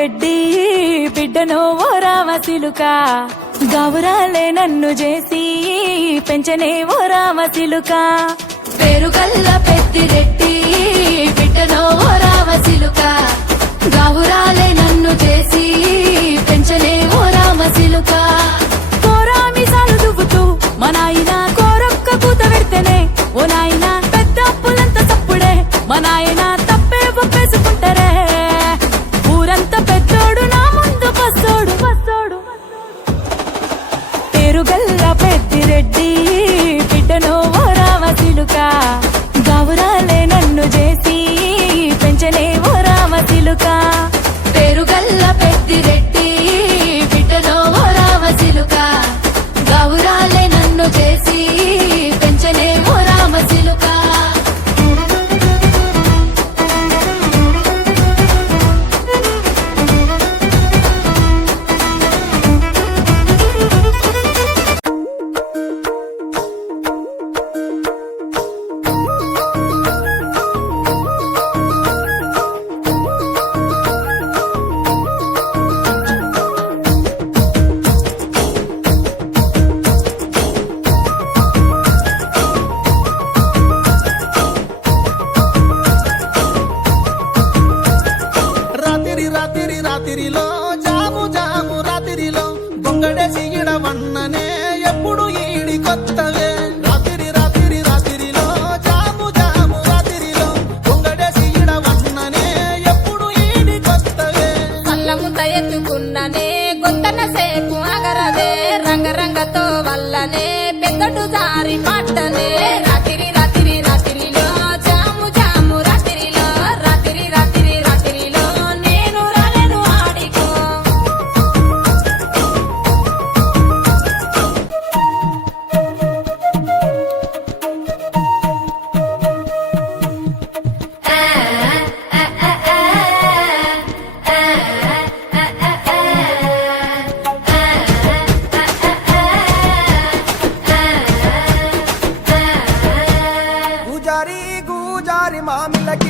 పెద్దిరెడ్డి బిడ్డనో ఓ రామచిలుక గౌరాలే నన్ను చేసి పెంచనే ఓ రామచిలుక పేరుగల్ల పెద్దిరెడ్డి బిడ్డనో ఓ రామచిలుక గౌరాలే నన్ను చేసి పెంచనే ఓ రామచిలుక కోరామిసాలు దువ్వుతూ మా నాయన కోరొక్క కూత పెడితేనే ఓ నాయన పెద్ద అప్పులంత తప్పుడే మా నాయన తప్పే ఒప్పేసుకుంటారే ఊరంతా పెద్దోడు నా ముందు పస్తోడు పస్తోడు పేరుగల్ల పెద్దిరెడ్డి బిడ్డనో ఓ రామచిలుక గౌరాలే నన్ను చేసి పెంచనే ఓ రామచిలుక పేరుగల్ల పెద్దిరెడ్డి బిడ్డనో ఓ రామచిలుక గౌరాలే నన్ను చేసి పెంచనే ఓ రామచిలుక రాత్రిలో జాము జాము రాత్రిలో గొంగడేసి ఇడవన్ననే ఎప్పుడు ఈడి కొత్తవే రాత్రిలో జాము జాము రాత్రిలో గొంగడేసి ఇడవన్ననే ఎప్పుడు ఈడి కొత్తవే కళ్ళముత ఎత్తుకున్ననే గొంతన సేపు అగరదే రంగరంగతో వల్లనే పెద్దటు జారి పట్టనే రాత్రిలో జాము జాము రాత్రిలో నేను రాలేను ఆడికో గుజారి గుజారి మామిలకి